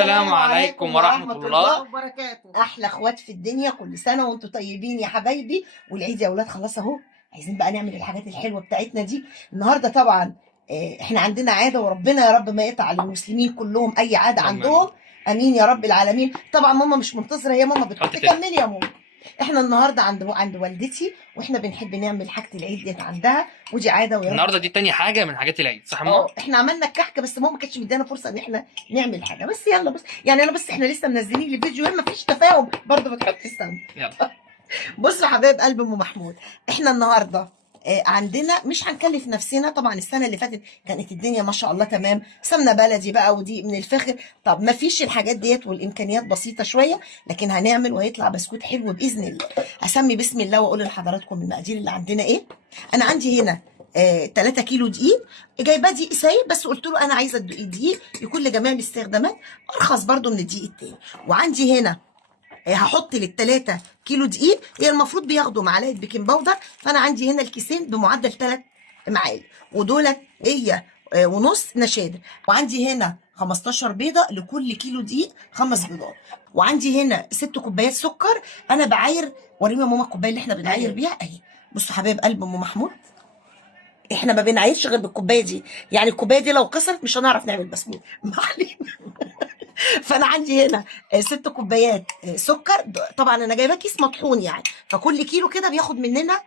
السلام عليكم ورحمة الله وبركاته. احلى اخوات في الدنيا، كل سنه وانتم طيبين يا حبايبي. والعيد يا اولاد خلاص اهو، عايزين بقى نعمل الحاجات الحلوه بتاعتنا دي النهارده. طبعا احنا عندنا عاده، وربنا يا رب ما يقطع للمسلمين كلهم اي عاده عندهم، امين يا رب العالمين. طبعا ماما مش منتظره، هي ماما بتحط. كملي يا ماما. احنا النهارده عند والدتي، واحنا بنحب نعمل حاجه العيد ديت عندها، ودي عاده. ويا النهارده دي تاني حاجه من حاجات العيد، صح يا ماما؟ احنا عملنا الكحك، بس ماما ما كانتش مدينا فرصه ان احنا نعمل حاجه. بس يلا، بس يعني انا بس احنا لسه منزلين لي فيديو، ما فيش تفاهم برضه، بتحط السمنه. يلا بصوا يا حبايب قلب ام محمود، احنا النهارده عندنا مش هنكلف نفسنا. طبعا السنه اللي فاتت كانت الدنيا ما شاء الله تمام، سمنه بلدي بقى ودي من الفخر. طب ما فيش الحاجات ديت والامكانيات بسيطه شويه، لكن هنعمل وهيطلع بسكوت حلو باذن الله. اسمي بسم الله واقول لحضراتكم المقادير اللي عندنا ايه. انا عندي هنا 3 كيلو دقيق، جايباه دقيق سايب، بس قلت له انا عايزه الدقيق يكون لجميع الاستخدامات، ارخص برده من الدقيق التاني. وعندي هنا هحط لل3 كيلو دقيق، هي المفروض بياخدوا معلقه بيكنج باودر، فانا عندي هنا الكيسين بمعدل 3 معالق، ودولت هي ونص نشادر. وعندي هنا 15 بيضه لكل كيلو دقيق، 5 بيضات. وعندي هنا 6 كوبايات سكر. انا بعاير، وريني يا ماما الكوبايه اللي احنا بنعاير بيها اهي. بصوا حبايب قلب ام محمود، احنا ما بنعايرش غير بالكوبايه دي، يعني الكوبايه دي لو كسرت مش هنعرف نعمل بسكوت. ما علينا. فانا عندي هنا 6 كوبايات سكر. طبعا انا جايبه كيس مطحون يعني، فكل كيلو كده بياخد مننا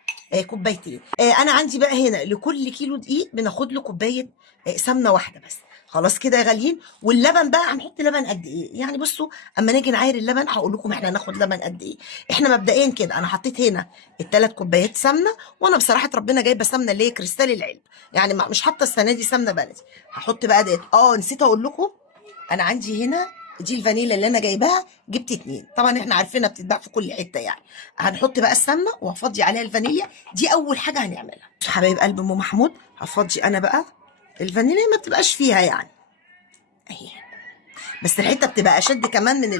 كوبايتين. انا عندي بقى هنا لكل كيلو دقيق بناخد له كوبايه سمنه واحده بس. خلاص كده يا غاليين. واللبن بقى هنحط لبن قد ايه؟ يعني بصوا، اما نيجي نعاير اللبن هقول لكم احنا هناخد لبن قد ايه. احنا مبدئيا كده انا حطيت هنا ال3 كوبايات سمنه، وانا بصراحه ربنا جايبه سمنه اللي هي كريستال العلب، يعني مش حاطه السنه دي سمنه بلدي. هحط بقى ديت. نسيت اقول لكم، انا عندي هنا دي الفانيلا اللي انا جايباها، جبت 2. طبعا احنا عارفينها بتتباع في كل حته يعني. هنحط بقى السمنه وهفضي عليها الفانيليا، دي اول حاجه هنعملها. حبايب قلب ام محمود، هفضي انا بقى الفانيليا، ما بتبقاش فيها يعني اهي، بس الحته بتبقى اشد كمان من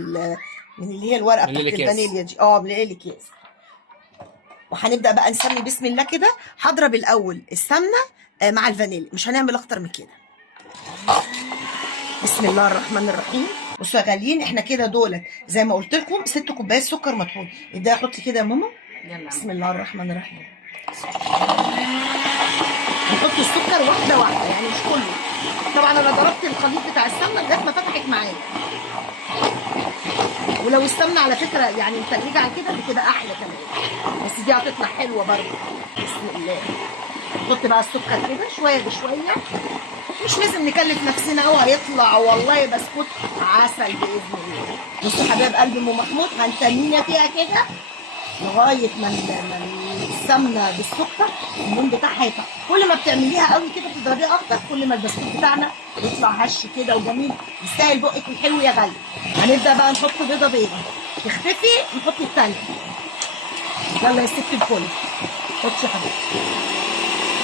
اللي هي الورقه بتاعت الفانيليا دي، من الاكياس. وهنبدا بقى نسمي بسم الله كده. هضرب الاول السمنه مع الفانيليا، مش هنعمل اكتر من كده. بسم الله الرحمن الرحيم. بصوا يا غاليين، احنا كده دولت زي ما قلت لكم 6 كوبايات سكر مطحون. ابداي حطي كده يا ماما. يلا. بسم الله الرحمن الرحيم. هنحط السكر واحده واحده يعني مش كله. طبعا انا ضربت الخليط بتاع السمنه لغايه ما فتحت معايا. ولو السمنه على فكره يعني متلجه على كده بتبقى احلى كمان، بس دي هتطلع حلوه برضه. بسم الله. نحط بقى السكر كده شويه بشويه، مش لازم نكلف نفسنا قوي، هيطلع والله بسكوت عسل باذن الله. بصوا حبايب قلب ام محمود، هنتنينا فيها كده لغايه ما السمنه بالسكر اللون بتاعها يطلع. كل ما بتعمليها قوي كده تضربيها اكتر، كل ما البسكوت بتاعنا يطلع هش كده وجميل، يستاهل بقك الحلو يا غالي. هنبدا بقى نحط بيضه بيضه، تختفي نحط الثانيه. يلا يا ست الكل، حطي يا حبيبتي.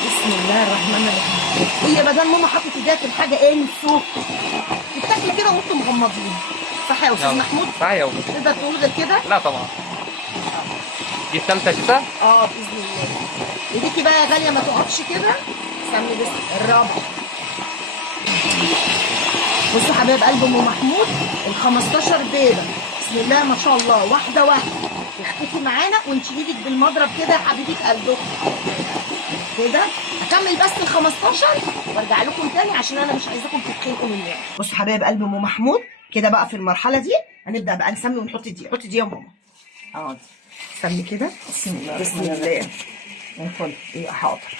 بسم الله الرحمن الرحيم. هي بدل ماما حطت ايديها في الحاجه نسوق بتاكلي كده وانتم مغمضين، صح يا استاذ محمود؟ صح يا ولد. تقدر تقول غير كده؟ لا طبعا. دي الثالثه كده؟ باذن الله. ايديكي بقى يا غاليه ما تقفش كده. سمي بس الرابع. بصوا حبايب قلب ام محمود، ال15 بيضه بسم الله ما شاء الله، واحده واحده تختفي معانا، وانت ايدك بالمضرب كده يا حبيبه قلبكم كده. هكمل بس ال15 وارجع لكم تاني عشان انا مش عايزاكم تتخنقوا مني. بصوا حبايب قلب ام محمود كده بقى في المرحله دي هنبدا بقى نسمي ونحط دي. حطي دي يا ماما. سمي كده. بسم الله بسم الله. ندخل حاضر.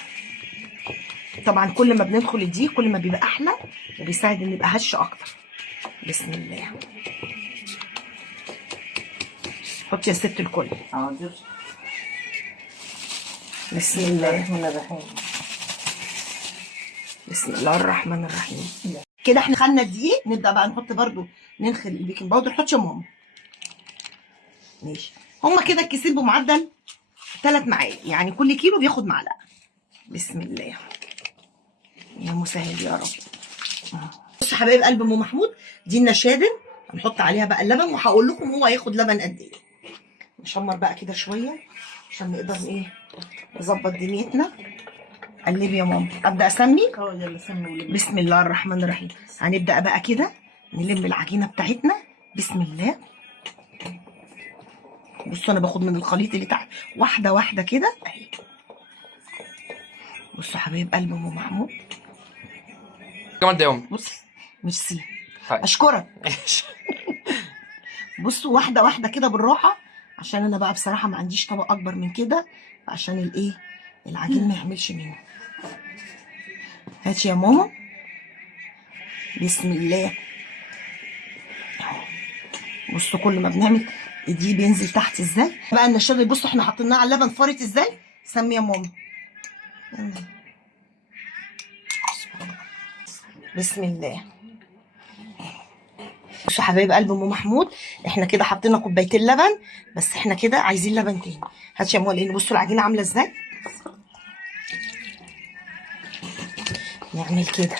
طبعا كل ما بندخل الدقيق كل ما بيبقى احلى، وبيساعد ان يبقى هش اكتر. بسم الله. حطي يا ست الكل. بسم الله الرحمن الرحيم. بسم الله الرحمن الرحيم. كده احنا خدنا الدقيق، نبدا بقى نحط برده ننخل البيكنج باودر. حطي يا ماما. ماشي. هما كده الكيسين بمعدل 3 معالق، يعني كل كيلو بياخد معلقه. بسم الله يا مسهل يا رب. بصوا حبايب قلب ام محمود، دي النشادر هنحط عليها بقى اللبن، وهقول لكم هو هياخد لبن قد ايه. نشمر بقى كده شويه عشان نقدر نظبط دنيتنا. قلبي يا ماما. ابدا اسمي. يلا سمي. بسم الله الرحمن الرحيم. هنبدا بقى كده نلم العجينه بتاعتنا بسم الله. بصوا انا باخد من الخليط اللي تحت واحده واحده كده اهي. بصوا حبايب قلب ام محمود. كمان ده يوم. بص ميرسي. طيب. اشكرك. بصوا واحده واحده كده بالراحه، عشان انا بقى بصراحه ما عنديش طبق اكبر من كده، عشان الايه العجين ما يعملش منه. هاتي يا ماما بسم الله. بصوا كل ما بنعمل دي بينزل تحت ازاي بقى النشاده. بصوا احنا حطيناها على اللبن فارت ازاي. سمي يا ماما. بسم الله. بصوا حبايب قلب ام محمود، احنا كده حطينا كوبايتين لبن، بس احنا كده عايزين لبن تاني. هاتي يا ماما لان بصوا العجينه عامله ازاي. نعمل كده.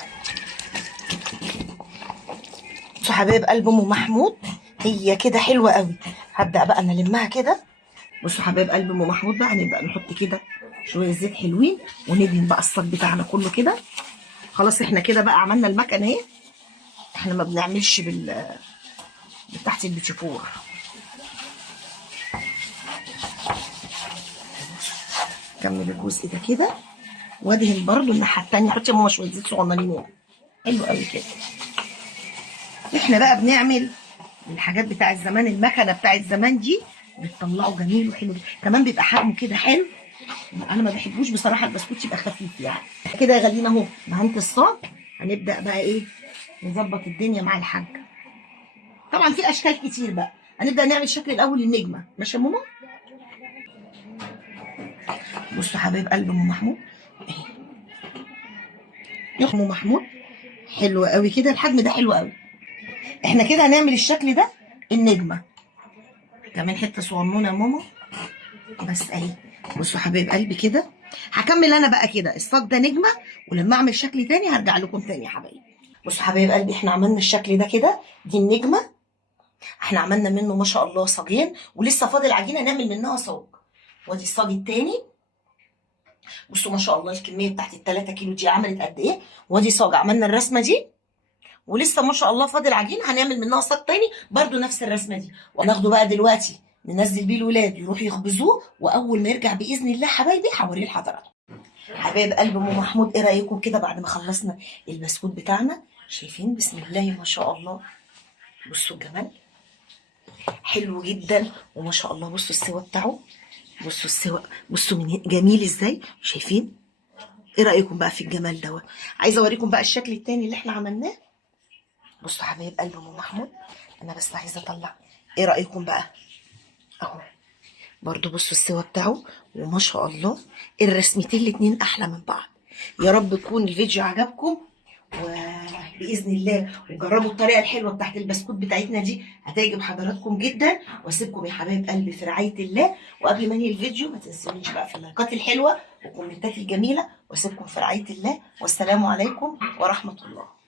بصوا حبايب قلب ام محمود هي كده حلوه قوي. هبدا بقى انا المها كده. بصوا حبايب قلب ام محمود بقى هنبدا نحط كده شويه زيت حلوين، وندهن بقى الصاج بتاعنا كله كده. خلاص احنا كده بقى عملنا المكنه اهي. احنا ما بنعملش بتاعت البيتيفور. كمل الجزء ده كده، وادهن برضو الناحيه التانيه. حطي يا ماما شويه زيت صغننين هنا. حلو قوي كده. احنا بقى بنعمل الحاجات بتاعت زمان، المكنه بتاعت زمان دي بتطلعه جميل وحلو كمان، بيبقى حجمه كده حلو. انا ما بحبوش بصراحه البسكوت يبقى خفيف يعني كده. يا غالينا اهو دهنت الصاج. هنبدا بقى ايه نظبط الدنيا مع الحاج. طبعا في اشكال كتير بقى. هنبدا نعمل الشكل الاول النجمه. ماشي يا ماما. بصوا حبايب قلب ام محمود اهي. ام محمود حلو قوي كده، الحجم ده حلو قوي. احنا كده هنعمل الشكل ده النجمه. كمان حته صغنونه يا ماما بس اهي. بصوا حبايب قلبي كده هكمل انا بقى كده الصاج ده نجمه، ولما اعمل شكل تاني هرجع لكم تاني يا حبايبي. بصوا حبايب قلبي احنا عملنا الشكل ده كده، دي النجمه. احنا عملنا منه ما شاء الله صاجين، ولسه فاضل عجينه نعمل منها صاج. وادي الصاج التاني. بصوا ما شاء الله الكميه بتاعت ال3 كيلو دي عملت قد ايه. وادي صاج عملنا الرسمه دي، ولسه ما شاء الله فاضل عجينه هنعمل منها صاج تاني برده نفس الرسمه دي. وناخده بقى دلوقتي ننزل بيه الولاد يروحوا يخبزوه، واول ما يرجع باذن الله حبايبي هوريه لحضراتكم. حبايب قلب ام محمود ايه رايكم كده بعد ما خلصنا البسكوت بتاعنا؟ شايفين بسم الله ما شاء الله. بصوا الجمال حلو جدا وما شاء الله. بصوا السوا بتاعه، بصوا السوا، بصوا من جميل ازاي. شايفين؟ ايه رايكم بقى في الجمال دوت؟ عايزه اوريكم بقى الشكل التاني اللي احنا عملناه. بصوا حبايب قلب ام محمود انا بس عايزه اطلع. ايه رايكم بقى اهو برضو. بصوا السوا بتاعه وما شاء الله الرسمتين الاتنين احلى من بعض. يا رب يكون الفيديو عجبكم وباذن الله وجربوا الطريقه الحلوه بتاعت البسكوت بتاعتنا دي، هتعجب حضراتكم جدا. واسيبكم يا حبايب قلبي في رعايه الله. وقبل ما انهي الفيديو ما تنسونيش بقى في اللايكات الحلوه والكومنتات الجميله، واسيبكم في رعايه الله. والسلام عليكم ورحمه الله.